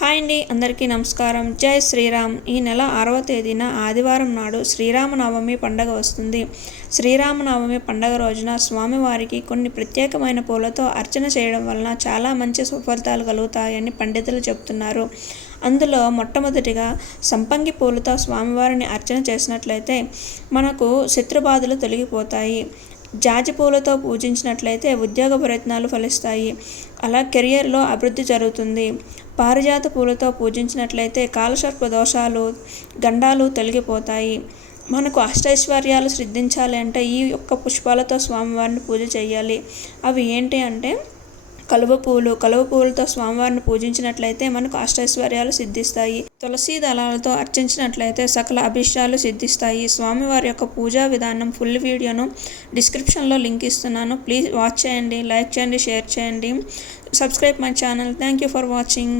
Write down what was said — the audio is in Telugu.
హాయ్ అండి, అందరికీ నమస్కారం. జై శ్రీరామ్. ఈ నెల 6వ తేదీన ఆదివారం నాడు శ్రీరామనవమి పండగ వస్తుంది. శ్రీరామనవమి పండగ రోజున స్వామివారికి కొన్ని ప్రత్యేకమైన పూలతో అర్చన చేయడం వలన చాలా మంచి సుఫలితాలు కలుగుతాయని పండితులు చెప్తున్నారు. అందులో మొట్టమొదటిగా సంపంగి పూలతో స్వామివారిని అర్చన చేసినట్లయితే మనకు శత్రుబాధలు తొలగిపోతాయి. జాజి పూలతో పూజించినట్లయితే ఉద్యోగ ప్రయత్నాలు ఫలిస్తాయి. అలా కెరియర్లో అభివృద్ధి జరుగుతుంది. పారిజాత పూలతో పూజించినట్లయితే కాలసర్ప దోషాలు, గండాలు తొలగిపోతాయి. మనకు అష్టైశ్వర్యాలు సిద్ధించాలి అంటే ఈ యొక్క పుష్పాలతో స్వామివారిని పూజ చేయాలి. అవి ఏంటి అంటే కలువ పువ్వులతో స్వామివారిని పూజించినట్లయితే మనకు అష్టైశ్వర్యాలు సిద్ధిస్తాయి. తులసి దళాలతో అర్చించినట్లయితే సకల అభిష్టాలు సిద్ధిస్తాయి. స్వామివారి యొక్క పూజా విధానం ఫుల్ వీడియోను డిస్క్రిప్షన్లో లింక్ ఇస్తున్నాను. ప్లీజ్ వాచ్ చేయండి, లైక్ చేయండి, షేర్ చేయండి. Subscribe my channel. Thank you for watching.